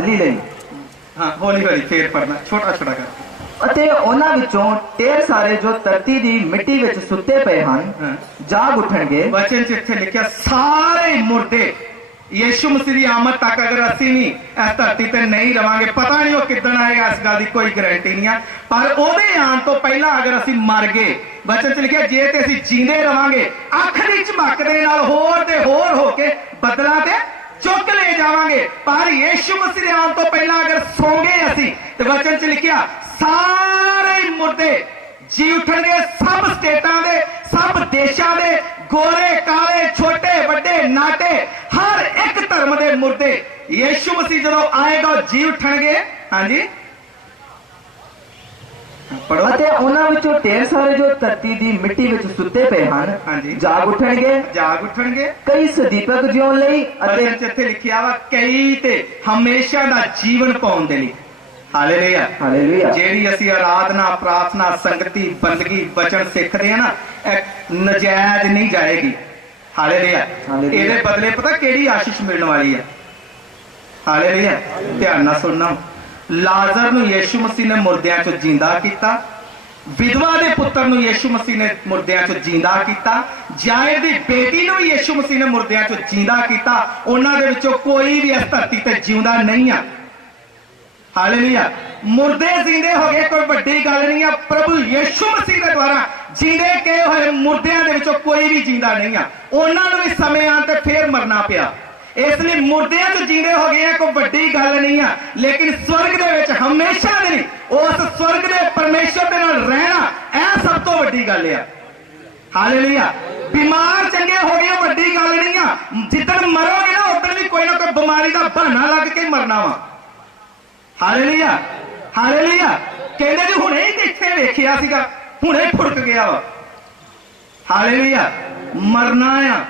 ਲਈ ਲਈ। हाँ हौली हौली फिर पढ़ना छोटा छोटा कर। ਅਤੇ ਉਹਨਾਂ ਵਿੱਚੋਂ ਢੇਰ ਸਾਰੇ ਜੋ ਧਰਤੀ ਦੀ ਮਿੱਟੀ ਵਿੱਚ ਸੁੱਤੇ ਪਏ ਹਨ हाँ। ਜਾਗ ਉੱਠਣਗੇ। वचन च इत्थे लिखिया सारे मुर्दे यीशु मसीह की आमद तक अगर असी नहीं इस धरती ते नहीं रवांगे, पता नहीं वो किदन आएगा, इस गल की कोई गारंटी नहीं है, पर ओदे आन तो पहला अगर असी मर गए, वचन च लिखिया जे ते असी जींदे रवांगे अख दी झमक दे नाल होर ते होर होके बदला ते चुक ले जावांगे। पर यीशु मसीह के आन तो पहला अगर सो गए असी ते वचन च लिखिया सारे मुर्दे जी उठणगे, सब स्टेटां दे, सब देशां दे, गोरे काले छोटे बड़े नाटे हर एक धर्म दे मुर्दे यीशु मसीह जदों आएगा जी उठणगे। हाँ जी पढ़ो। ਅਤੇ ਉਹਨਾਂ ਵਿੱਚੋਂ ਢੇਰ ਸਾਰੇ ਜੋ ਧਰਤੀ ਦੀ ਮਿੱਟੀ ਵਿੱਚ ਸੁੱਤੇ ਪਏ ਹਨ ਹਾਂਜੀ। ਜਾਗ ਉੱਠਣਗੇ। जाग उठणगे। ਕਈ ਸਦੀਪਕ ਜਿਉਣ ਲਈ ਅਤੇ ਅਤੇ ਇੱਥੇ ਲਿਖਿਆ ਵਾ ਕਈ ਤੇ ਹਮੇਸ਼ਾ ਦਾ ਜੀਵਨ ਪਾਉਣ ਦੇ ਲਈ। Hallelujah hallelujah. ਜਿਹੜੀ ਅਸੀਂ ਆਰਾਧਨਾ ਪ੍ਰਾਰਥਨਾ ਸੰਗਤੀ ਬੰਦਗੀ ਬਚਨ ਸਿੱਖਦੇ ਆ ਨਾ, ਇਹ ਨਜਾਇਜ਼ ਨਹੀਂ ਜਾਏਗੀ। ਹਾਲੇਲੂਇਆ। ਹਾਲੇਲੂਇਆ। ਇਹਦੇ ਬਦਲੇ ਪਤਾ ਕਿਹੜੀ ਆਸ਼ੀਸ਼ ਮਿਲਣ ਵਾਲੀ ਹੈ? ਹਾਲੇਲੂਇਆ। ਧਿਆਨ ਨਾਲ ਸੁਣਨਾ। ਲਾਜ਼ਰ ਨੂੰ ਯੀਸ਼ੂ ਮਸੀਹ ਨੇ ਮੁਰਦਿਆਂ ਚੋਂ ਜਿੰਦਾ ਕੀਤਾ, ਵਿਧਵਾ ਦੇ ਪੁੱਤਰ ਨੂੰ ਯੀਸ਼ੂ ਮਸੀਹ ਨੇ ਮੁਰਦਿਆਂ ਚੋਂ ਜਿੰਦਾ ਕੀਤਾ, ਜਾਇਰ ਦੀ ਬੇਟੀ ਨੂੰ ਯੀਸ਼ੂ ਮਸੀਹ ਨੇ ਮੁਰਦਿਆਂ ਚੋਂ ਜਿੰਦਾ ਕੀਤਾ। ਉਹਨਾਂ ਦੇ ਵਿੱਚੋਂ ਕੋਈ ਵੀ ਇਸ ਧਰਤੀ ਤੇ ਜਿਉਂਦਾ ਨਹੀਂ ਆ। ਹਾਲੇਲੂਇਆ। ਮੁਰਦੇ ਜਿੰਦੇ ਹੋ ਗਏ ਕੋਈ ਵੱਡੀ ਗੱਲ ਨਹੀਂ ਆ। ਪ੍ਰਭੂ ਯੀਸ਼ੂ ਮਸੀਹ ਦੇ ਦੁਆਰਾ ਜਿੰਦੇ ਕਹੇ ਹੋਏ ਮੁਰਦਿਆਂ ਦੇ ਵਿੱਚੋਂ ਕੋਈ ਵੀ ਜਿੰਦਾ ਨਹੀਂ ਆ। ਉਹਨਾਂ ਨੂੰ ਵੀ ਸਮੇਂ ਆਉਣ ਤੇ ਫੇਰ ਮਰਨਾ ਪਿਆ। ਇਸ ਲਈ ਮੁਰਦਿਆਂ ਤੋਂ ਜਿੰਦੇ ਹੋ ਗਏ ਕੋਈ ਵੱਡੀ ਗੱਲ ਨਹੀਂ ਆ, ਲੇਕਿਨ ਸਵਰਗ ਦੇ ਵਿੱਚ ਹਮੇਸ਼ਾ ਦੇ ਲਈ ਉਸ ਸਵਰਗ ਦੇ ਪਰਮੇਸ਼ਰ ਦੇ ਨਾਲ ਰਹਿਣਾ, ਇਹ ਸਭ ਤੋਂ ਵੱਡੀ ਗੱਲ ਆ। ਹਾਲੇਲੂਇਆ। ਬਿਮਾਰ ਚੰਗੇ ਹੋ ਗਏ ਵੱਡੀ ਗੱਲ ਨਹੀਂ ਆ। ਜਿੱਦਣ ਮਰੋਗੇ ਨਾ ਉਦੋਂ ਵੀ ਕੋਈ ਨਾ ਕੋਈ ਬਿਮਾਰੀ ਦਾ ਬਹਾਨਾ ਲੱਗ ਕੇ ਮਰਨਾ ਵਾ। ਹਾਲੇਲੂਇਆ। ਹਾਲੇਲੂਇਆ। ਕਹਿੰਦੇ ਜੀ ਹੁਣੇ ਹੀ ਇੱਥੇ ਵੇਖਿਆ ਸੀਗਾ, ਹੁਣੇ ਫੁੜਕ ਗਿਆ ਵਾ। ਹਾਲੇਲੂਇਆ। ਮਰਨਾ ਆ।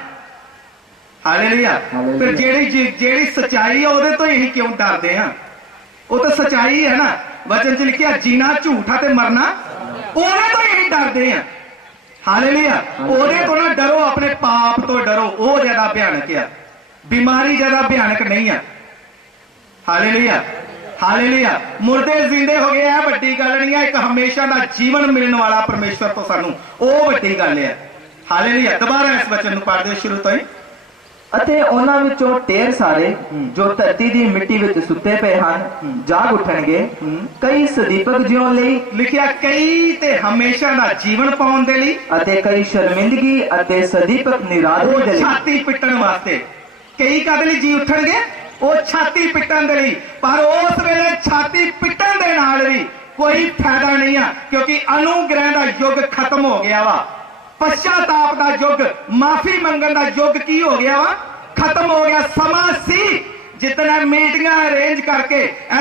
ਹਾਲੇਲੂਇਆ। ਫਿਰ ਜਿਹੜੀ ਸਚਾਈ ਆ ਉਹਦੇ ਤੋਂ ਹੀ ਕਿਉਂ ਡਰਦੇ ਆ? ਉਹ ਤਾਂ ਸਚਾਈ ਹੈ ਨਾ। ਵਚਨ ਚ ਲਿਖਿਆ ਜੀਣਾ ਝੂਠਾ ਤੇ ਮਰਨਾ, ਉਹਦੇ ਤੋਂ ਹੀ ਡਰਦੇ ਆ। ਹਾਲੇਲੂਇਆ। ਉਹਦੇ ਤੋਂ ਨਾ ਡਰੋ, ਆਪਣੇ ਪਾਪ ਤੋਂ ਡਰੋ, ਉਹ ਜ਼ਿਆਦਾ ਭਿਆਨਕ ਆ। ਬਿਮਾਰੀ ਜ਼ਿਆਦਾ ਭਿਆਨਕ ਨਹੀਂ ਆ। ਹਾਲੇਲੂਇਆ। ਹਾਲੇਲੂਇਆ। ਮੁਰਦੇ ਜ਼ਿੰਦੇ ਹੋ ਗਏ, ਇਹ ਵੱਡੀ ਗੱਲ ਨਹੀਂ ਆ। ਇੱਕ ਹਮੇਸ਼ਾ ਦਾ ਜੀਵਨ ਮਿਲਣ ਵਾਲਾ ਪਰਮੇਸ਼ਵਰ ਤੋਂ ਸਾਨੂੰ, ਉਹ ਵੱਡੀ ਗੱਲ ਆ। ਹਾਲੇਲੂਇਆ। ਦੁਬਾਰਾ ਇਸ ਵਚਨ ਨੂੰ ਪੜ੍ਹਦੇ ਸ਼ੁਰੂ ਤੋਂ ਹੀ। ਅਤੇ ਉਹਨਾਂ ਵਿੱਚੋਂ ਢੇਰ ਸਾਰੇ ਜੋ ਧਰਤੀ ਦੀ ਮਿੱਟੀ ਵਿੱਚ ਸੁੱਤੇ ਪਏ ਹਨ ਜਾਗ ਉੱਠਣਗੇ। ਕਈ ਸਦੀਪਕ ਜਿਉਣ ਲਈ ਲਿਖਿਆ ਕਈ ਤੇ ਹਮੇਸ਼ਾ ਦਾ ਜੀਵਨ ਪਾਉਣ ਦੇ ਲਈ, ਅਤੇ ਕਈ ਸ਼ਰਮਿੰਦਗੀ ਅਤੇ ਸਦੀਪਕ ਨਿਰਾਦਰੀ ਦੇ ਉਹ ਲਈ। ਛਾਤੀ ਪਿੱਟਣ ਵਾਸਤੇ। ਕਈ ਕਾਹਦੇ ਲਈ ਜੀ ਉੱਠਣਗੇ? ਉਹ ਛਾਤੀ ਪਿੱਟਣ ਦੇ ਲਈ। ਪਰ ਉਸ ਵੇਲੇ ਛਾਤੀ ਪਿੱਟਣ ਦੇ ਨਾਲ ਵੀ ਕੋਈ ਫਾਇਦਾ ਨਹੀਂ ਆ, ਕਿਉਂਕਿ ਅਨੁਗ੍ਰਹਿ ਦਾ ਯੁੱਗ ਖਤਮ ਹੋ ਗਿਆ ਵਾ। ਪਛਤਾਪ ਦਾ ਯੁੱਗ, ਮਾਫੀ ਮੰਗਣ ਦਾ ਯੁੱਗ ਕੀ ਹੋ ਗਿਆ ਵਾ? ਖਤਮ ਹੋ ਗਿਆ। ਸਮਾਂ ਸੀ ਜਿਤਨਾ ਮੀਟਿੰਗਾਂ ਅਰੇਂਜ ਕਰਕੇ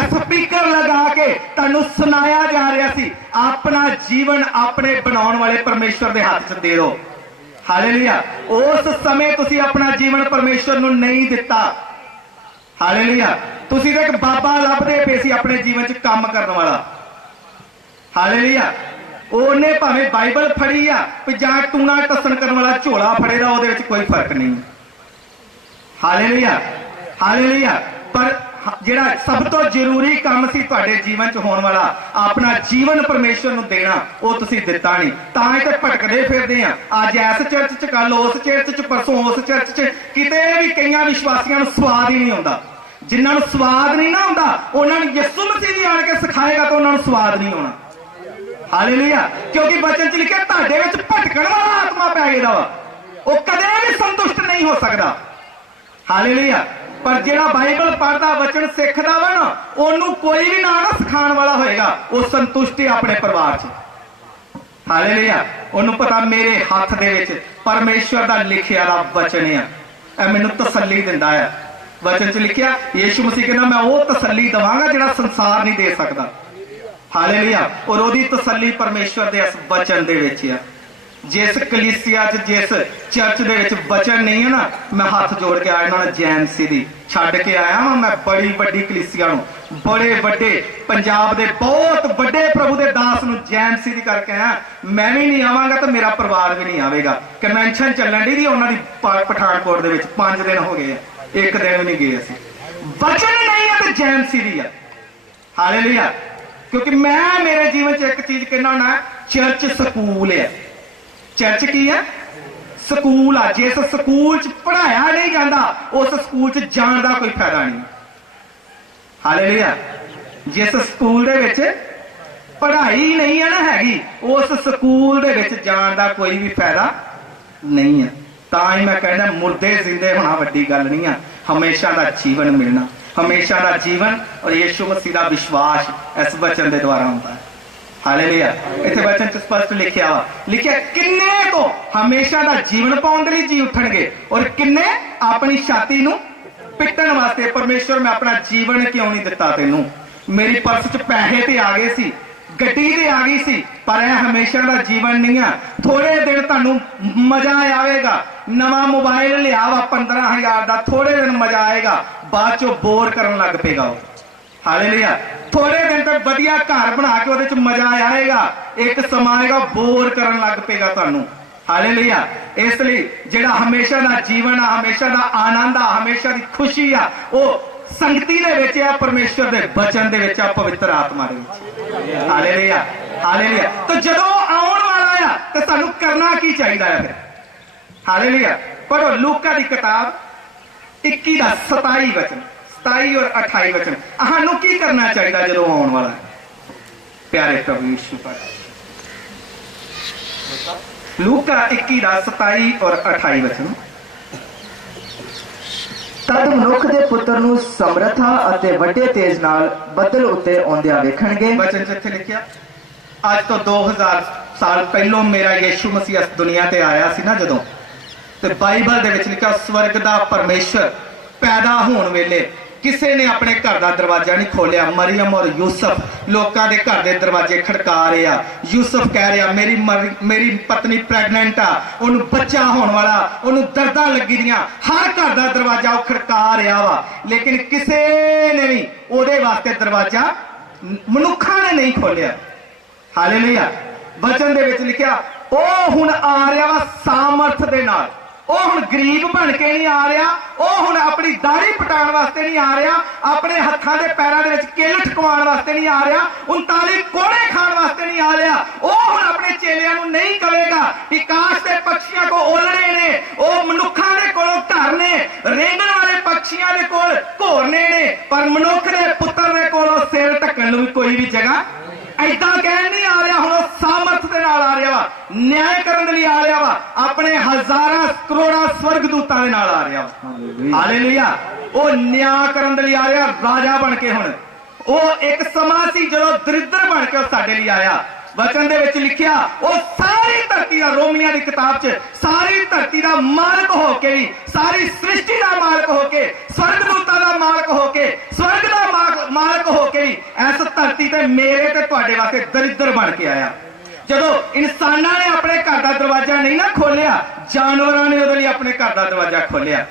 ਸਪੀਕਰ ਲਗਾ ਕੇ ਤੁਹਾਨੂੰ ਸੁਣਾਇਆ ਜਾ ਰਿਹਾ ਸੀ, ਆਪਣਾ ਜੀਵਨ ਆਪਣੇ ਬਣਾਉਣ ਵਾਲੇ ਪਰਮੇਸ਼ਵਰ ਦੇ ਹੱਥ 'ਚ ਦੇ ਦਿਓ। ਹਾਲੇਲੂਇਆ। ਉਸ ਸਮੇਂ ਤੁਸੀਂ ਆਪਣਾ ਜੀਵਨ ਪਰਮੇਸ਼ਵਰ ਨੂੰ ਨਹੀਂ ਦਿੱਤਾ। ਹਾਲੇਲੂਇਆ। ਤੁਸੀਂ ਤਾਂ ਇੱਕ ਬਾਬਾ ਲੱਭਦੇ ਪਏ ਸੀ ਆਪਣੇ ਜੀਵਨ 'ਚ ਕੰਮ ਕਰਨ ਵਾਲਾ। ਹਾਲੇਲੂਇਆ। ਉਹਨੇ ਭਾਵੇਂ ਬਾਈਬਲ ਫੜੀ ਆ ਤੇ ਜਾਂ ਟੂਣਾ ਟੱਸਣ ਕਰਨ ਵਾਲਾ ਝੋਲਾ ਫੜੇਦਾ, ਉਹਦੇ ਵਿੱਚ ਕੋਈ ਫਰਕ ਨਹੀਂ। ਹਾਲੇਲੂਇਆ। ਹਾਲੇਲੂਇਆ। ਪਰ ਜਿਹੜਾ ਸਭ ਤੋਂ ਜ਼ਰੂਰੀ ਕੰਮ ਸੀ ਤੁਹਾਡੇ ਜੀਵਨ 'ਚ ਹੋਣ ਵਾਲਾ, ਆਪਣਾ ਜੀਵਨ ਪਰਮੇਸ਼ਵਰ ਨੂੰ ਦੇਣਾ, ਉਹ ਤੁਸੀਂ ਦਿੱਤਾ ਨਹੀਂ। ਤਾਂ ਹੀ ਤੇ ਭਟਕਦੇ ਫਿਰਦੇ ਆ। ਅੱਜ ਇਸ ਚਰਚ 'ਚ, ਕੱਲ ਉਸ ਚਰਚ 'ਚ, ਪਰਸੋਂ ਉਸ ਚਰਚ 'ਚ। ਕਿਤੇ ਵੀ ਕਈਆਂ ਵਿਸ਼ਵਾਸੀਆਂ ਨੂੰ ਸਵਾਦ ਹੀ ਨਹੀਂ ਆਉਂਦਾ। ਜਿਨ੍ਹਾਂ ਨੂੰ ਸਵਾਦ ਨਹੀਂ ਨਾ ਆਉਂਦਾ, ਉਹਨਾਂ ਨੂੰ ਯਿਸੂ ਮਸੀਹ ਵੀ ਆਣ ਕੇ ਸਿਖਾਏਗਾ ਤਾਂ ਉਹਨਾਂ ਨੂੰ ਸਵਾਦ ਨਹੀਂ ਆਉਣਾ। ਹਾਲੇਲੂਇਆ। ਕਿਉਂਕਿ ਵਚਨ 'ਚ ਲਿਖਿਆ ਤੁਹਾਡੇ ਵਿੱਚ ਭਟਕਣ ਵਾਲਾ ਆਤਮਾ ਪੈ ਗਿਆ ਵਾ, ਉਹ ਕਦੇ ਵੀ ਸੰਤੁਸ਼ਟ ਨਹੀਂ ਹੋ ਸਕਦਾ। ਹਾਲੇਲੂਇਆ। ਪਰ ਜਿਹੜਾ ਬਾਈਬਲ ਪੜ੍ਹਦਾ, ਵਚਨ ਸਿੱਖਦਾ ਵਾ ਨਾ, ਉਹਨੂੰ ਕੋਈ ਵੀ ਨਾ ਸਿਖਾਉਣ ਵਾਲਾ ਹੋਏਗਾ, ਉਹ ਸੰਤੁਸ਼ਟੀ ਆਪਣੇ ਪਰਿਵਾਰ 'ਚ। ਹਾਲੇਲੂਇਆ। ਉਹਨੂੰ ਪਤਾ ਮੇਰੇ ਹੱਥ ਦੇ ਵਿੱਚ ਪਰਮੇਸ਼ਵਰ ਦਾ ਲਿਖਿਆ ਦਾ ਵਚਨ ਆ, ਇਹ ਮੈਨੂੰ ਤਸੱਲੀ ਦਿੰਦਾ ਆ। ਵਚਨ 'ਚ ਲਿਖਿਆ ਯੀਸ਼ੂ ਮਸੀਹ ਕਹਿੰਦਾ ਮੈਂ ਉਹ ਤਸੱਲੀ ਦਵਾਂਗਾ ਜਿਹੜਾ ਸੰਸਾਰ ਨਹੀਂ ਦੇ ਸਕਦਾ। ਹਾਲੇਲੂਇਆ। ਔਰ ਉਹਦੀ ਤਸੱਲੀ ਪਰਮੇਸ਼ਵਰ ਦੇ ਇਸ ਵਚਨ ਦੇ ਵਿੱਚ ਆ। ਜਿਸ ਕਲੀਸਿਆ 'ਚ, ਜਿਸ ਚਰਚ ਦੇ ਵਿੱਚ ਵਚਨ ਨਹੀਂ ਹੈ ਨਾ, ਮੈਂ ਹੱਥ ਜੋੜ ਕੇ ਆਇਆ ਇਹਨਾਂ ਜੈਮਸੀ ਦੀ ਛੱਡ ਕੇ ਆਇਆ ਵਾਂ। ਮੈਂ ਬੜੀ ਵੱਡੀ ਕਲੀਸਿਆ ਨੂੰ, ਬੜੇ ਵੱਡੇ ਪੰਜਾਬ ਦੇ ਬਹੁਤ ਵੱਡੇ ਪ੍ਰਭੂ ਦੇ ਦਾਸ ਨੂੰ ਜੈਮਸੀ ਦੀ ਕਰਕੇ ਆਇਆ। ਮੈਂ ਵੀ ਨਹੀਂ ਆਵਾਂਗਾ ਤਾਂ ਮੇਰਾ ਪਰਿਵਾਰ ਵੀ ਨਹੀਂ ਆਵੇਗਾ। ਕਨਵੈਨਸ਼ਨ ਚੱਲਣ ਦੀ ਉਹਨਾਂ ਦੀ ਪਠਾਨਕੋਟ ਦੇ ਵਿੱਚ 5 ਦਿਨ ਹੋ ਗਏ ਆ, ਇੱਕ ਦਿਨ ਵੀ ਨਹੀਂ ਗਏ ਅਸੀਂ। वचन नहीं है तो जैन सीरी है। हालेलुया। क्योंकि मैं मेरे जीवन च एक चीज कहना होना, चर्च स्कूल है। चर्च की है? स्कूल आ। जिस स्कूल च पढ़ाया नहीं जाता उस स्कूल च जान का कोई फायदा नहीं। हालेलुया। जिस स्कूल दे विच पढ़ाई नहीं है ना हैगी, उस स्कूल दे विच जान का कोई भी फायदा नहीं है। तां ही मैं कहना मुर्दे जिंदे होना वड्डी गल नहीं है, हमेशा का जीवन मिलना, हमेशा का जीवन और यीशु मसीह का विश्वास इस वचन के द्वारा होता है। हालेलुया। इत्थे वचन च स्पष्ट लिखिया वा, लिखिया किन्ने तो हमेशा का जीवन पाउण दे लई जी उठणगे और किन्ने अपनी छाती नूं पिटण वास्ते। परमेश्वर मैं अपना जीवन क्यों नहीं दिता तेनू? मेरी पर्स च पैसे ते आ गए सी, गड्डी ते आ गई सी, पर यह हमेशा का जीवन नहीं है। थोड़े दिन तुहानू मजा आएगा, नवा मोबाइल लिया वा 15,000 का, थोड़े दिन मजा आएगा, बाद चो बोर करन लग पेगा। हालेलुया। थोड़े दिन तक वधिया घर बना के उहदे च मजा आएगा, एक समा आएगा बोर करन लग पेगा तुहानू। हालेलुया। इसलिए जिहड़ा हमेशा का जीवन आ, हमेशा का आनंद आ, हमेशा की खुशी आ, वो संगति दे विच आ, परमेश्वर दे वचन दे विच आ, पवित्र आत्मा दे विच। हालेलुया। हालेलुया। तो जदों आउण वाला आ ते सानू करना की चाहिदा है फिर? हालेलुया। पढ़ो लूका दी किताब 21 का 27 वचन, 27 और 28 वचन। सानू की करना चाहिदा जदों आउण वाला है? प्यारे प्रभु यीशु पर लूका 21 का 27 और 28 वचन। तद मनुख दे पुत्र नूं समर्था अते वड्डे तेज नाल बदल उत्ते आउंदियां वेखणगे। वचन च इत्थे लिखिया आज तो 2000 साल पहलों मेरा यीशु मसीह इस दुनिया ते आया सी ना जदों, ते बाइबल दे विच लिखिया स्वर्ग दा परमेश्वर पैदा होण वेले किसी ने अपने घर का दरवाजा नहीं खोलिया। मरियम और यूसुफ लोगों के घर के दरवाजे खड़का रहे आ। यूसुफ कह रहा मेरी पत्नी प्रेगनेंट आ, उन्हें बच्चा होने वाला, उन्हें दर्दां लगी दियां, हर घर का दरवाजा खड़का रहा वा, लेकिन किसी ने भी ओदे वास्ते दरवाजा मनुखा ने नहीं खोलिया। हालेलुया। वचन दे विच लिखिया ओ हुण आ रहा वा सामर्थ दे नाल। ਉਹ ਹੁਣ ਗਰੀਬ ਬਣ ਕੇ ਨਹੀਂ ਆ ਰਿਹਾ, ਉਹ ਹੁਣ ਆਪਣੀ ਦਾੜੀ ਪਟਾਉਣ ਵਾਸਤੇ ਨਹੀਂ ਆ ਰਿਹਾ, ਆਪਣੇ ਹੱਥਾਂ ਦੇ ਪੈਰਾਂ ਦੇ ਵਿੱਚ ਕਿੱਲ ਠਕਵਾਉਣ ਵਾਸਤੇ ਨਹੀਂ ਆ ਰਿਹਾ, 39 ਕੋੜੇ ਖਾਣ ਵਾਸਤੇ ਨਹੀਂ ਆ ਰਿਹਾ। ਉਹ ਹੁਣ ਆਪਣੇ ਚੇਲਿਆਂ ਨੂੰ ਨਹੀਂ ਕਹੇਗਾ ਕਿ ਕਾਸ਼ ਦੇ ਪੰਛੀਆਂ ਕੋ ਓਲੜੇ ਨੇ, ਉਹ ਮਨੁੱਖਾਂ ਦੇ ਕੋਲੋਂ ਘਰ ਨੇ, ਰੇਂਗਣ ਵਾਲੇ ਪੰਛੀਆਂ ਦੇ ਕੋਲ ਘੋਰਨੇ ਨੇ, ਪਰ ਮਨੁੱਖ ਦੇ ਪੁੱਤਰ ਦੇ ਕੋਲੋਂ ਸਿਰ ਢੱਕਣ ਨੂੰ ਕੋਈ ਵੀ ਜਗ੍ਹਾ ऐसा कह नहीं आ रहा। हूं सामर्थ के नाल आ रहा वा, न्याय करने के लिए आ रहा वा, अपने हजारा करोड़ा स्वर्गदूतां दे नाल आ रहा वा। हालेलुया। वो न्याय करने के लिए आ रहा राजा बन के। हुण वो एक समा सी जदों दरिद्र बन के साडे लिए आया। वचन दे विच लिखिया वो सारी धरती का, रोमिया की किताब च सारी धरती का मालक होके भी, सारी सृष्टि का मालक होके, स्वर्गदूतां का मालक होके, स्वर्ग का मालक होके भी इस धरती ते मेरे ते तुहाडे वास्ते दरिद्र बन के आया। जदों इंसानां ने अपने घर का दरवाजा नहीं ना खोलिया, जानवरां ने उहदे लई अपने घर का दरवाजा खोलिया।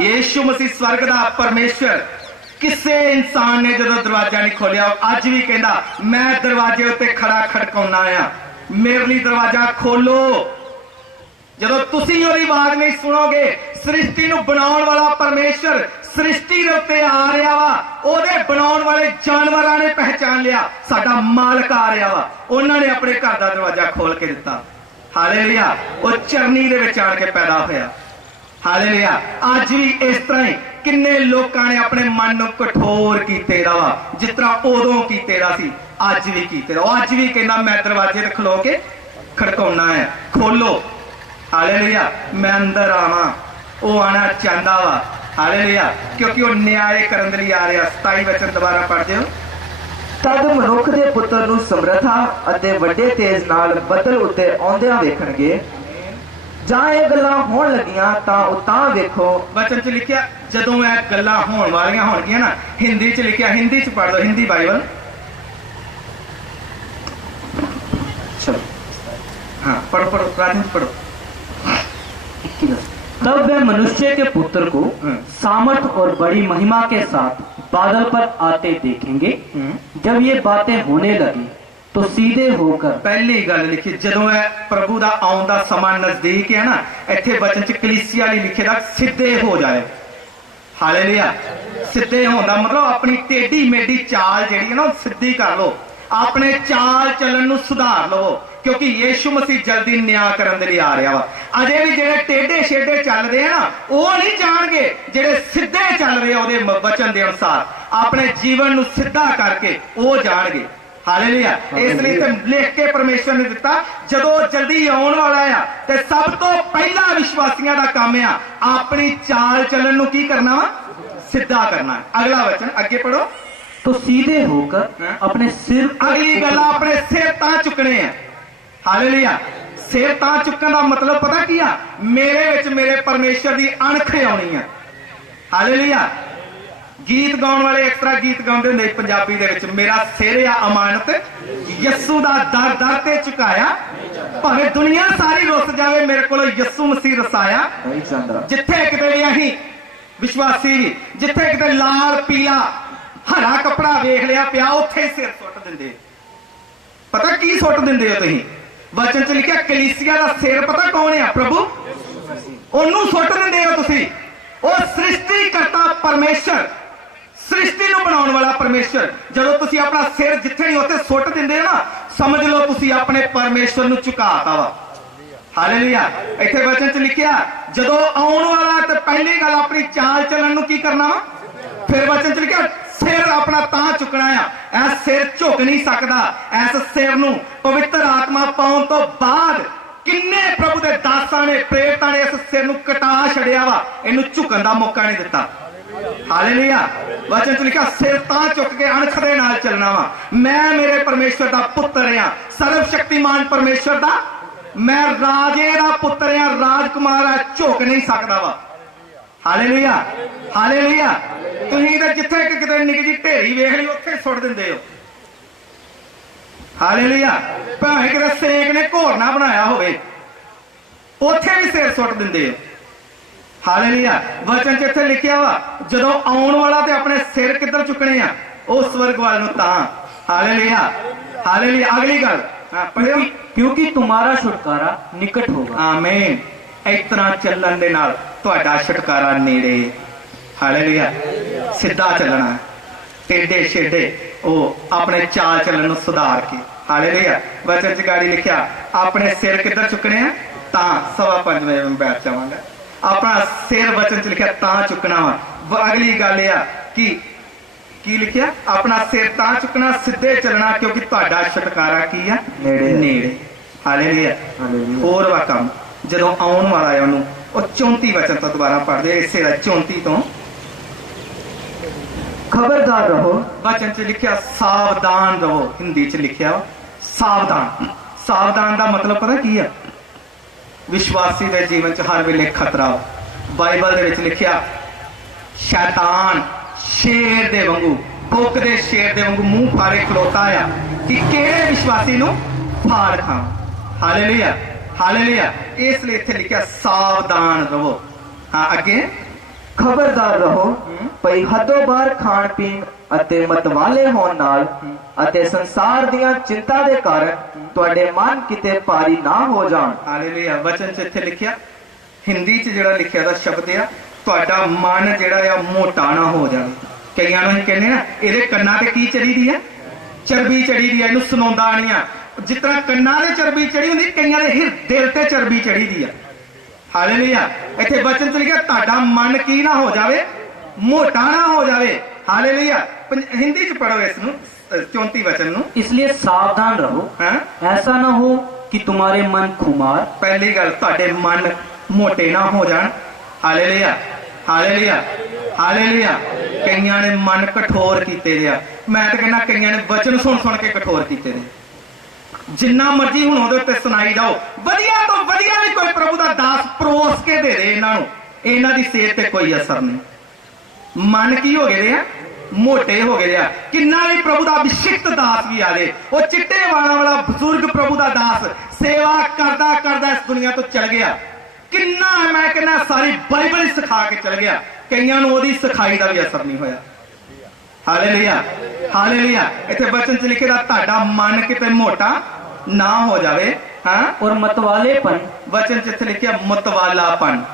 यीशु मसीह स्वर्ग का परमेश्वर किसी इंसान ने जो दरवाजा नहीं खोलिया, अज भी कहता मैं दरवाजे उत्ते खड़ा खड़काउना आ, मेरे लिए दरवाजा खोलो। जदों तुसीं ओहदी आवाज नहीं सुनोगे, सृष्टि नूं बनाउण वाला परमेश्वर सृष्टि दे उत्ते आ रहा वा, ओहदे बनाउण वाले जानवरां ने पहचान लिया साडा मालक आ रहा वा, उन्होंने अपने घर का दरवाजा खोल के दिता। हालेलुया। वो चरनी दे विच आण के पैदा होया। हालेलुया। अज भी इस तरह ही किन्ने लोगों ने अपने मन को कठोर कीते दा वा, जिस तरह उदों कीते दा सी अज भी कीते दा। अज भी कहना मैं दरवाजे ते खलो के खड़काउना है, खोलो। हालेलुया। मैं अंदर आवां, वो आना चाहता वा। हालेलुया। क्योंकि वो न्याय करन दे लई आ रहा। 27 वचन दोबारा पढ़ दिओ। तद मनुख दे पुत्र नूं समर्था अते वड्डे तेज नाल बदल उत्ते आउंदियां वेखणगे। जां ये गल्लां होण लगियां तां उतां वेखो। वचन च लिखिया जदों यह गल्लां होण वालियां होणगियां ना, हिंदी च लिखिया, हिंदी च पढ़ दो, हिंदी बाइबल। चलो हाँ पढ़ो पढ़ो, राजन पढ़ो। तब वे मनुष्य के पुत्र को सामर्थ और बड़ी महिमा के साथ बादल पर आते देखेंगे। जब ये बातें होने लगी तो सीधे होकर, पहली गल लिखी जदों है प्रभु दा आउण दा समा नजदीक है ना, इत्थे वचन च कलीसिया लई लिखे दा सीधे हो जाए। हालेलुया। सिद्धे होने का मतलब अपनी टेढ़ी मेढ़ी चाल जिहड़ी है ना सीधी कर लो, अपने चाल चलन नूं सुधार लो, क्योंकि यीशु मसीह जल्दी न्याय करन दे लई आ रहा वा। अजे भी जेडे टेढ़े शेढ़े चल रहे हैं ना वो नहीं जानगे, जेडे सीधे चल रहे ओहदे वचन के अनुसार अपने जीवन नूं सीधा करके वो जानगे। हालेलुया। इसलिए ते लिख के परमेश्वर ने दिता जदों जल्दी आउण वाला आ ते सब तो पहला विश्वासियों का काम आ अपनी चाल चलन नूं की करना वा, सीधा करना। अगला वचन अगे पढ़ो। तो सीधे होकर अपने सिर को अगली गल अपने सिर तां चुकने हैं। हालेलुया। सिर तां चुकन का मतलब पता की आ, मेरे विच मेरे परमेश्वर की अणख आउणी है। हालेलुया। गीत गाउण वाले इस तरह गीत गाउंदे हुंदे पंजाबी दे विच, मेरा सिर आ अमानत यस्सू दा दर दर ते चुकाया, भावें दुनिया सारी रुस जावे मेरे कोल यस्सू मसीह रसाया। नहीं चाहता जिथे किते भी अहीं विश्वासी जिथे किते लाल पीला हरा कपड़ा वेख लिया पिया उत्थे ही सिर सुट दिंदे। पता की सुट दिंदे हो तुसीं? वचन च लिखिया कलीसिया दा सिर पता कौन है? प्रभु। ओनू सुट दिंदे हो तुसीं। ओ सृष्टि करता परमेश्वर, सृष्टि नूं बनाउण वाला परमेश्वर, जदों तुसीं अपना सिर जिथे नहीं उत्थे सुट दिंदे हो ना, समझ लो तुसीं अपने परमेश्वर नूं झुकाता वा। हालेलुया। इत्थे वचन च लिखिया जदों आउण वाला ते पहली गल अपनी चाल चलन नूं की करना वा। फिर वचन च लिखिया सिर अपना तां चुकना आ। ऐ सिर झुक नहीं सकदा। इस सिर नूं पवित्र आत्मा पाउण तो बाद किन्ने प्रभु दे दासां ने प्रेरितां ने इस सिर नूं कटा छड़िया वा, इहनूं झुकण दा मौका नहीं दिता। हालेलुया। वचन च लिखिया सिर तां चुक के अणख दे नाल चलना वा। मैं मेरे परमेश्वर दा पुत्र आ, सर्वशक्तिमान परमेश्वर दा मैं राजे दा पुत्र आ, राजकुमार आ, झुक नहीं सकदा वा। हालेलुया। हालेलुया। तुसीं ते जिथे किते निक्की जी ढेरी वेख ली उत्थे सुट दिंदे हो। हालेलुया। भावें किते सेक ने घोरना बनाया होवे उत्थे भी सिर सुट दिंदे हो। हालेलुया। वचन च इत्थे लिखिया वा जदों आउण वाला ते अपने सिर किधर चुकने आ, ओ स्वर्ग वाल नूं तां। हालेलुया। हालेलुया। अगली गल पढ़ियो। क्योंकि तुम्हारा छुटकारा निकट होगा। आमीन। इस तरह चलन दे नाल तुहाडा छुटकारा नेड़े। हालेलुया। सीधा चलना, टेढ़े शेढ़े ओ अपने चाल चलन नूं सुधार के। हालेलुया। वचन च गाड़ी लिखिया अपने सिर किधर चुकने आ, तां 5:15 में बैठ जावांगा। अपना सिर वचन च लिखिया तां चुकना वा। अगली गल आ कि की लिखिया अपना सिर तां चुकना, सीधे चलना, क्योंकि तुहाडा छुटकारा की है नेड़े। नेड़े। हालेलुया। हालेलुया। होर वा काम जदों आउण वाला है उन्होंने 34 वचन तो दोबारा पढ़ दे, इसे 34 तो खबरदार रहो। वचन च लिखिया सावधान रहो, हिंदी च लिखिया सावधान। सावधान का मतलब पता की है? विश्वासी के जीवन च हर वेले खतरा। बाइबल दे विच लिखिया शैतान शेर दे वांगू, बुक दे शेर दे वांगू मुंह फाड़े खलोता है कि किहड़े विश्वासी नूं फाड़ खां। हालेलुया। हालेलुया। इसलिए इत्थे लिखिया सावधान रहो। हाँ अगे खबरदार रहो भई हदों बाहर खाण पीण ਅਤੇ मतवाले होण नाल ਅਤੇ संसार दियां चिंता दे कारण ਤੁਹਾਡੇ मन किते भारी ना हो जाण। हालेलुया। वचन च इत्थे लिखिया हिंदी च जिहड़ा लिखिया दा शब्द आ ਤੁਹਾਡਾ मन जिहड़ा आ मोटा ना हो जाए। कईयां नूं कहने ना ਇਹਦੇ ਕੰਨਾਂ ਤੇ ਕੀ ਚੜੀ ਦੀ ਹੈ? चरबी चढ़ी दी है, ਇਹਨੂੰ ਸੁਣਾਉਂਦਾ ਨਹੀਂ ਆ। जिस तरह ਕੰਨਾਂ ਤੇ चरबी चढ़ी ਹੁੰਦੀ, ਕਈਆਂ ਦੇ दिल ते चरबी चढ़ी दी है। हालेलुया। इत्थे वचन च लिखिया ਤੁਹਾਡਾ मन की ना हो जाए, मोटा ना हो जाए। हालेलुया। हिंदी च पढ़ो इसनूं 34 वचन नूं। इसलिए सावधान रहो, ऐसा ना हो कि तुम्हारे मन खुमार। पहली गल तुहाडे मन मोटे ना हो जाण। हालेलुया। हालेलुया। हालेलुया। कईयां ने मन कठोर कीते दे आ। मैं तो कहना कईयां ने वचन सुन सुन के कठोर कीते दे। जिन्ना मर्जी हुण ओहदे उत्ते सुनाई जाओ, वधिया तो वधिया भी कोई प्रभु दा दास परोस के दे दे इन्हां नूं, इन्हां दी सेहत ते कोई असर नहीं। मन की हो गए आ? मोटे हो गए आ। किन्ना भी प्रभु दा अभिषिक्त दास भी आवे, वो चिट्टे वाला वाला बुजुर्ग प्रभु दा दास सेवा करदा करदा इस दुनिया तो चल गया। किन्ना मैं कहना सारी बाइबल सिखा के चल गया, कईयां नूं ओहदी सिखाई दा भी असर नहीं होया। हालेलुया। हालेलुया। इत्थे वचन च लिखे दा तुहाडा मन किते मोटा ना हो जावे। हाँ। और मतवालेपन, वचन च इत्थे लिखिया मतवालापन।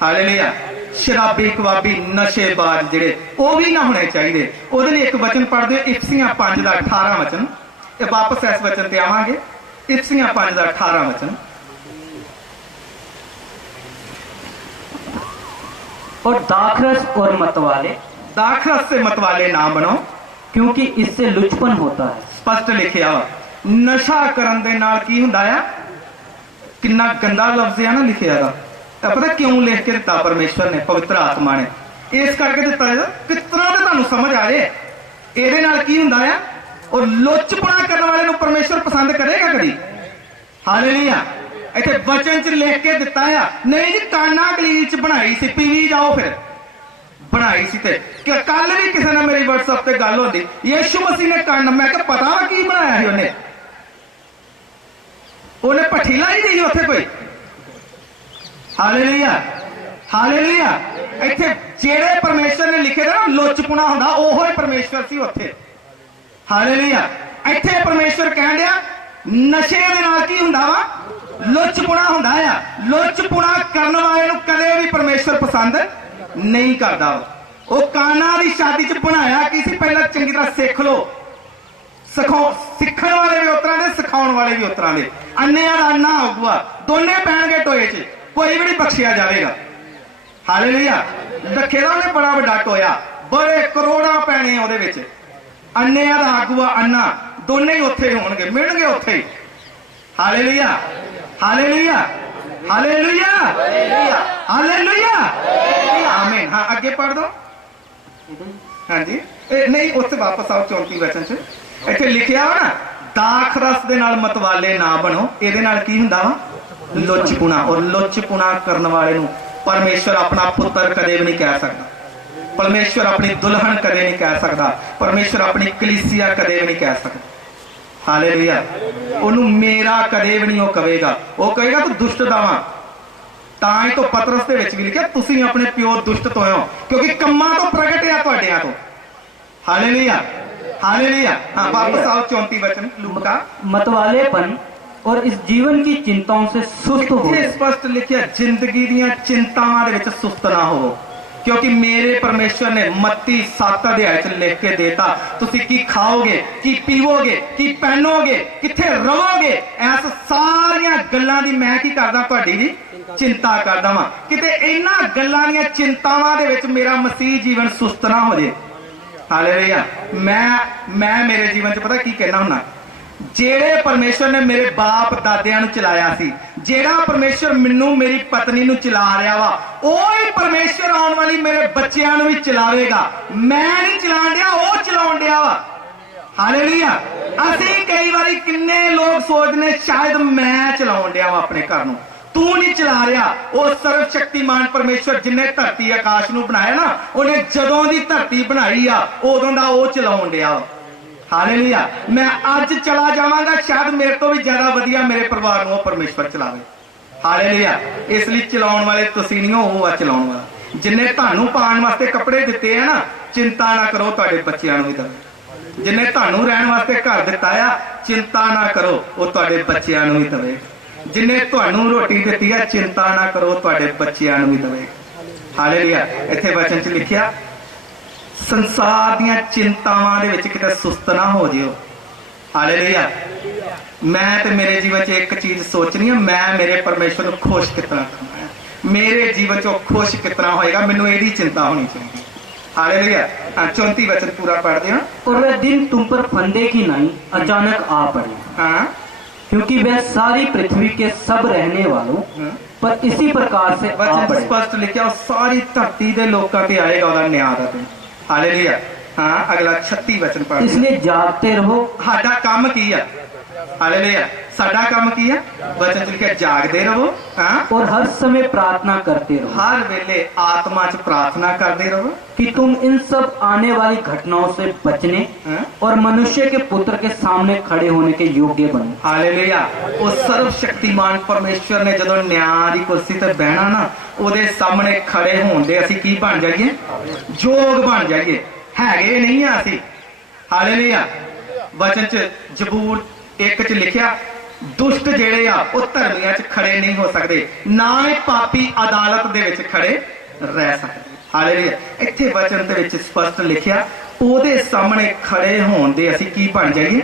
हालेलुया। शराबी कबाबी नशेबाज जिहड़े वो भी ना होने चाहिए। ਉਹਦੇ ਲਈ एक वचन पढ़ दिओ, इफसियां 5 ਦਾ 18 वचन। ये वापस इस वचन ते आवांगे। इफसियां 5 ਦਾ 18 वचन। और दाखरस और मतवाले, दाखरस से मतवाले ना बनो, क्योंकि इससे लुचपन होता है। स्पष्ट लिखिया वा नशा करन दे नाल की हुंदा आ। किन्ना गंदा लफ्ज है ना लिखिया दा। पता क्यों लिख के दिता परमेश्वर ने, पवित्र आत्मा ने इस करके दिता है किस तरह से तुहानू समझ आ जाए ਇਹਦੇ ਨਾਲ ਕੀ ਹੁੰਦਾ ਆ। और लुचपना करने वाले ਨੂੰ परमेश्वर पसंद करेगा कभी? हालेलुया। ਇੱਥੇ वचन च लिख के दिता है नहीं जी, काना गलील च बनाई सी, पीवी जाओ फिर बनाई सी। ते कल भी किसी ने मेरी WhatsApp ਤੇ ਗੱਲ ਹੁੰਦੀ, यीशु मसीह ने कान, मैं क्या पता वा की बनाया ਸੀ ਉਹਨੇ ਭੱਠੀ ਲਾਈ ਦੀ ਉੱਥੇ ਕੋਈ। Hallelujah hallelujah. ਇੱਥੇ ਜਿਹੜੇ ਪਰਮੇਸ਼ਰ ਨੇ ਲਿਖੇ ਦਾ ਨਾ ਲੁਚਪੁਣਾ ਹੁੰਦਾ, ਉਹੋ ਹੀ ਪਰਮੇਸ਼ਰ ਸੀ ਉੱਥੇ। ਹਾਲੇਲੂਇਆ। ਇੱਥੇ ਪਰਮੇਸ਼ਰ ਕਹਿਣ ਡਿਆ ਨਸ਼ੇ ਦੇ ਨਾਲ ਕੀ ਹੁੰਦਾ ਵਾ? ਲੁਚਪੁਣਾ ਹੁੰਦਾ ਆ। ਲੁਚਪੁਣਾ ਕਰਨ ਵਾਲੇ ਨੂੰ ਕਦੇ ਵੀ ਪਰਮੇਸ਼ਰ ਪਸੰਦ ਨਹੀਂ ਕਰਦਾ। ਉਹ ਕਾਨਾ ਦੀ ਸ਼ਾਦੀ 'ਚ ਬਣਾਇਆ ਕੀ ਸੀ? ਪਹਿਲਾਂ ਚੰਗੀ ਤਰ੍ਹਾਂ ਸਿੱਖ ਲਓ। ਸਿੱਖਣ ਵਾਲੇ ਵੀ ਉਤਰਾਂ ਦੇ, ਸਿਖਾਉਣ ਵਾਲੇ ਵੀ ਉਤਰਾਂ ਦੇ। ਅੰਨਿਆਂ ਦਾ ਅੰਨਾ ਹੋਊਗਾ, ਦੋਨੇ ਪੈਣਗੇ ਟੋਏ 'ਚ, ਕੋਈ ਵੀ ਨਹੀਂ ਬਖਸ਼ਿਆ ਜਾਵੇਗਾ। ਹਾਲੇਲੂਇਆ। ਰੱਖੇ ਦਾ ਉਹਨੇ ਬੜਾ ਵੱਡਾ ਟੋਇਆ, ਬੜੇ ਕਰੋੜਾਂ ਪੈਣੇ ਉਹਦੇ ਵਿੱਚ। ਅੰਨਿਆਂ ਦਾ ਆਗੂਆ ਅੰਨਾ, ਦੋਨੇ ਹੀ ਉੱਥੇ ਹੋਣਗੇ, ਮਿਲਣਗੇ ਉੱਥੇ ਹੀ। ਹਾਲੇਲੂਇਆ ਹਾਲੇਲੂਇਆ ਹਾਲੇਲੂਇਆ ਹਾਲੇਲੂਇਆ ਆਮੀਨ। हाँ आगे पढ़ दो। हाँ जी नहीं, उससे वापस आओ 34 वचन च। ਇੱਥੇ ਲਿਖਿਆ ਵਾ ਨਾ ਦਾਖਰਸ ਦੇ ਨਾਲ ਮਤਵਾਲੇ ਨਾ ਬਣੋ। ਇਹਦੇ ਨਾਲ ਕੀ ਹੁੰਦਾ ਵਾ? ਲੁਚਪੁਣਾ। ਔਰ ਲੁਚਪੁਣਾ ਕਰਨ ਵਾਲੇ ਨੂੰ ਪਰਮੇਸ਼ਰ ਆਪਣਾ ਪੁੱਤਰ ਕਦੇ ਵੀ ਨਹੀਂ ਕਹਿ ਸਕਦਾ। ਪਰਮੇਸ਼ਰ ਆਪਣੀ ਦੁਲਹਨ ਕਦੇ ਨਹੀਂ ਕਹਿ ਸਕਦਾ। ਪਰਮੇਸ਼ਰ ਆਪਣੀ ਕਲੀਸਿਆ ਕਦੇ ਵੀ ਨਹੀਂ ਕਹਿ ਸਕਦਾ। ਹਾਲੇਲੂਇਆ। ਉਹਨੂੰ ਮੇਰਾ ਕਦੇ ਵੀ ਨਹੀਂ ਉਹ ਕਹੇਗਾ। ਉਹ ਕਹੇਗਾ ਤੂੰ ਦੁਸ਼ਟ ਦਾ ਵਾਂ। ਤਾਂ ਹੀ ਤੋਂ ਪਤਰਸ ਦੇ ਵਿੱਚ ਵੀ ਲਿਖਿਆ ਤੁਸੀਂ ਆਪਣੇ ਪਿਓ ਦੁਸ਼ਟ ਤੋਂ ਹੋ, ਕਿਉਂਕਿ ਕੰਮਾਂ ਤੋਂ ਪ੍ਰਗਟ ਆ ਤੁਹਾਡਿਆਂ ਤੋਂ। Hallelujah hallelujah. हाँ वापस आओ 34 वचन लूका। मतवालेपन और इस जीवन की चिंताओं से सुस्त हो। स्पष्ट लिखिया जिंदगी ਦੀਆਂ ਚਿੰਤਾਵਾਂ ਦੇ ਵਿੱਚ ਸੁਸਤ ਨਾ ਹੋਵੋ, क्योंकि मेरे परमेश्वर ने मत्ती 7 अध्याय च लिख के देता तुसी की खाओगे, की पीवोगे, की पहनोगे, किथे रहोगे। ऐस सारियां गल्लां दी मैं की करदा तुहाडी भी चिंता करदा वां। किते इन्हां गल्लां ਦੀਆਂ चिंतावां दे ਵਿੱਚ मेरा मसीह जीवन सुस्त ना हो जाए। हालेलुया। मैं मेरे जीवन च पता की कहना हुन्ना, ਜਿਹੜੇ परमेश्वर ने मेरे बाप दादियां ਨੂੰ ਚਲਾਇਆ ਸੀ, ਜਿਹੜਾ परमेश्वर ਮੈਨੂੰ ਮੇਰੀ ਪਤਨੀ ਨੂੰ ਚਲਾ ਰਿਹਾ ਵਾ, ਉਹੀ परमेश्वर ਆਉਣ ਵਾਲੀ ਮੇਰੇ ਬੱਚਿਆਂ ਨੂੰ ਵੀ ਚਲਾਵੇਗਾ। ਮੈਂ ਨਹੀਂ ਚਲਾਉਣ ਡਿਆ, ਉਹ ਚਲਾਉਣ ਡਿਆ ਵਾ। ਹਾਲੇਲੂਇਆ। ਅਸੀਂ ਕਈ ਵਾਰੀ ਕਿੰਨੇ ਲੋਕ ਸੋਚਦੇ ਸ਼ਾਇਦ ਮੈਂ ਚਲਾਉਣ ਡਿਆ ਵਾ ਆਪਣੇ ਘਰ ਨੂੰ, ਤੂੰ ਨਹੀਂ ਚਲਾ ਰਿਹਾ। ਉਹ ਸਰਵ ਸ਼ਕਤੀਮਾਨ ਪਰਮੇਸ਼ਵਰ ਜਿਨੇ ਧਰਤੀ ਆਕਾਸ਼ ਨੂੰ ਬਣਾਇਆ ਨਾ, ਉਹਨੇ ਜਦੋਂ ਦੀ ਧਰਤੀ ਬਣਾਈ ਆ ਉਦੋਂ ਦਾ ਉਹ ਚਲਾਉਣ ਡਿਆ। ਹਾਲੇਲੂਇਆ। ਮੈਂ ਅੱਜ ਚਲਾ ਜਾਵਾਂਗਾ, ਸ਼ਾਇਦ ਮੇਰੇ ਤੋਂ ਵੀ ਜ਼ਿਆਦਾ ਵਧੀਆ ਮੇਰੇ ਪਰਿਵਾਰ ਨੂੰ ਉਹ ਪਰਮੇਸ਼ਵਰ ਚਲਾਵੇ। ਹਾਲੇਲੂਇਆ। ਇਸ ਲਈ ਚਲਾਉਣ ਵਾਲੇ ਤੁਸੀਂ ਨਹੀਂ ਹੋ, ਉਹ ਆ ਚਲਾਉਣ ਵਾਲਾ। ਜਿੰਨੇ ਤੁਹਾਨੂੰ ਪਾਉਣ ਵਾਸਤੇ ਕੱਪੜੇ ਦਿੱਤੇ ਆ ਨਾ, ਚਿੰਤਾ ਨਾ ਕਰੋ, ਤੁਹਾਡੇ ਬੱਚਿਆਂ ਨੂੰ ਵੀ ਦੇਵੇ। ਜਿੰਨੇ ਤੁਹਾਨੂੰ ਰਹਿਣ ਵਾਸਤੇ ਘਰ ਦਿੱਤਾ ਆ, ਚਿੰਤਾ ਨਾ ਕਰੋ, ਉਹ ਤੁਹਾਡੇ ਬੱਚਿਆਂ ਨੂੰ ਵੀ ਦੇਵੇ। ਜਿੰਨੇ ਤੁਹਾਨੂੰ ਰੋਟੀ ਦਿੱਤੀ ਆ, ਚਿੰਤਾ ਨਾ ਕਰੋ, ਤੁਹਾਡੇ ਬੱਚਿਆਂ ਨੂੰ ਵੀ ਦੇਵੇ। ਹਾਲੇਲੂਇਆ। ਇੱਥੇ ਵਚਨ 'ਚ ਲਿਖਿਆ ਸੰਸਾਰ ਦੀਆਂ ਚਿੰਤਾਵਾਂ ਦੇ ਵਿੱਚ ਕਿਤੇ ਸੁਸਤ ਨਾ ਹੋ ਜਿਓ। ਹਾਲੇਲੂਇਆ। ਮੈਂ ਤੇ ਮੇਰੇ ਜੀਵਨ 'ਚ ਇੱਕ ਚੀਜ਼ ਸੋਚਣੀ ਹੈ, ਮੈਂ ਮੇਰੇ ਪਰਮੇਸ਼ਵਰ ਨੂੰ ਖੁਸ਼ ਕਿਤਨਾ ਕਰਨਾ ਹੈ, ਮੇਰੇ ਜੀਵਨ 'ਚ ਖੁਸ਼ ਕਿਤਨਾ ਹੋਏਗਾ, ਮੈਨੂੰ ਇਹਦੀ ਚਿੰਤਾ ਹੋਣੀ ਚਾਹੀਦੀ। हालेलुया। 34 वचन पूरा पढ़ दिया। और वह दिन तुम पर फंदे की नहीं अचानक आ पड़े। हाँ, क्योंकि वह सारी पृथ्वी के सब रहने वालों पर इसी प्रकार से आ पड़े। स्पष्ट लिखा सारी धरती के लोगों पे आएगा उसका न्याय का दिन। हालेलुया। हाँ, अगला 36 वचन पढ़। इसलिए जागते रहो। साडा काम की है? हालेलुया। साडा काम की है? वचन च लिखा जागते रहो। हाँ, और हर समय प्रार्थना करते रहो। हर वेले आत्मा च प्रार्थना करते रहो कि तुम इन सब आने वाली घटनाओं से बचने और मनुष्य के पुत्र के सामने खड़े होने के योग्य बनो। हालेलुया। वो सर्वशक्तिमान परमेश्वर ने जदों न्याय की कुर्सी ते बैठना ना, ਉਹਦੇ सामने खड़े होण दे ਅਸੀਂ ਕੀ बन जाइए? जोग बन जाइए। हैगे नहीं आ ਅਸੀਂ। हालेलुया। वचन च जबूर 1 च लिखिया दुष्ट ਜਿਹੜੇ ਆ ਉਹ ਧਰਮੀਆਂ 'ਚ ਖੜੇ ਨਹੀਂ ਹੋ ਸਕਦੇ, ਨਾ ਹੀ ਪਾਪੀ ਅਦਾਲਤ ਦੇ ਵਿੱਚ ਖੜੇ रह सकते। हालेलुया। इत्थे वचन दे विच स्पष्ट लिखिया ओदे सामने खड़े होण दे असीं की बन जाइए,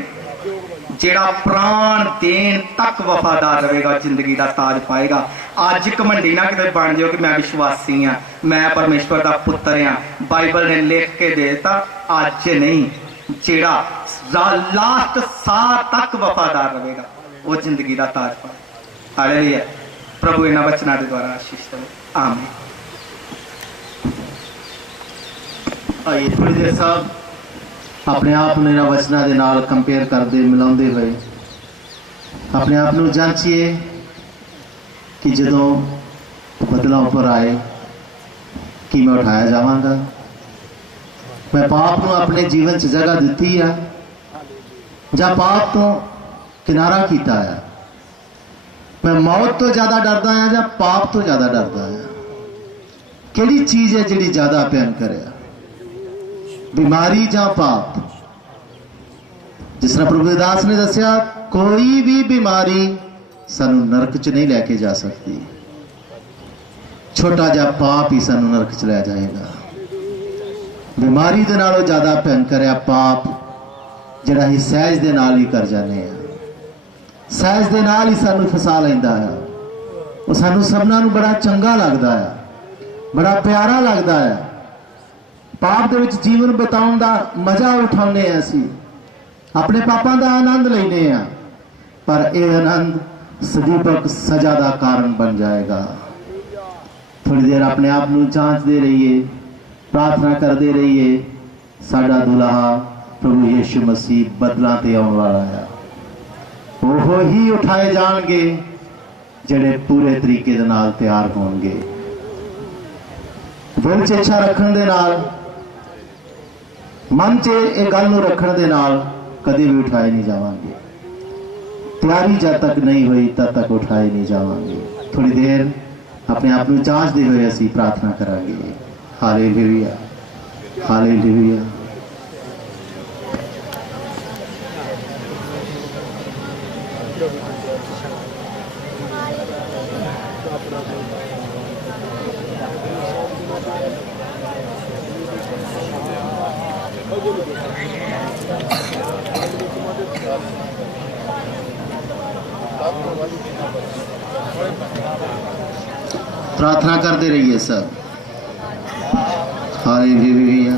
जेड़ा प्राण देन तक वफादार रहेगा, जिंदगी का ताज पाएगा। अज घमंडी ना किते बन जाओ कि मैं विश्वासी हाँ, मैं परमेश्वर का पुत्र हाँ। बाइबल ने लिख के देता अज नहीं, जेड़ा लास्ट साह तक वफादार रहेगा वो जिंदगी का ताज पाएगा। हालेलुया। प्रभु इन्हां वचनां दे द्वारा आशीष दे। आमीन। आइए थोड़ी देर साहब अपने आप ਨੂੰ ਇਹਨਾਂ ਵਚਨਾਂ ਦੇ ਨਾਲ ਕੰਪੇਅਰ ਕਰਦੇ ਮਿਲਾਉਂਦੇ ਹੋਏ ਆਪਣੇ ਆਪ ਨੂੰ ਜਾਂਚੀਏ ਕਿ ਜਦੋਂ ਬਦਲਾਂ ਉੱਪਰ ਆਏ ਕਿ ਮੈਂ ਉਠਾਇਆ ਜਾਵਾਂਗਾ। ਮੈਂ ਪਾਪ ਨੂੰ ਆਪਣੇ ਜੀਵਨ 'ਚ ਜਗ੍ਹਾ ਦਿੱਤੀ ਆ ਜਾਂ ਪਾਪ ਤੋਂ ਕਿਨਾਰਾ ਕੀਤਾ ਆ। ਮੈਂ ਮੌਤ ਤੋਂ ਜ਼ਿਆਦਾ ਡਰਦਾ ਆ ਜਾਂ ਪਾਪ ਤੋਂ ਜ਼ਿਆਦਾ ਡਰਦਾ ਆ। ਕਿਹੜੀ ਚੀਜ਼ ਹੈ ਜਿਹੜੀ ਜ਼ਿਆਦਾ ਭਿਆਨਕ ਹੈ, बीमारी ਜਾਂ पाप। जिस तरह प्रभु दास ने दसिया कोई भी बीमारी सानू नरक च नहीं लैके जा सकती, छोटा जा पाप ही सानू नरक च लै जाएगा। बीमारी दे नालों ज्यादा भयंकर है पाप, जिहड़ा ही सहज दे नाल ही कर जाने आ। सहज दे नाल ही सानू फसा लैंदा है। वो सानू सबना नू बड़ा चंगा लगदा है, बड़ा प्यारा लगदा है। पाप दे विच जीवन बिताउण दा मजा उठाउने आ, असीं अपने पापां दा आनंद लैने आ, पर यह आनंद सदीपक सजा दा कारण बन जाएगा। थोड़ी देर अपने आप नू जांचदे रहिए, प्रार्थना करते रहिए। साडा दुल्हा प्रभु यीशु मसीह बदलां ते आउण वाला है। ओहो ही उठाए जाणगे जिहड़े पूरे तरीके दे नाल तैयार होणगे। दिल च इच्छा रखण दे नाल, मन च एक गल नूं रखण दे नाल कदे भी उठाए नहीं जावांगे। तैयारी जब तक नहीं हुई तब तक उठाए नहीं जावांगे। थोड़ी देर अपने आप नूं जांचदे होए असीं प्रार्थना करांगे। Hallelujah, hallelujah. प्रार्थना करते रहिए सब। हालेलुया।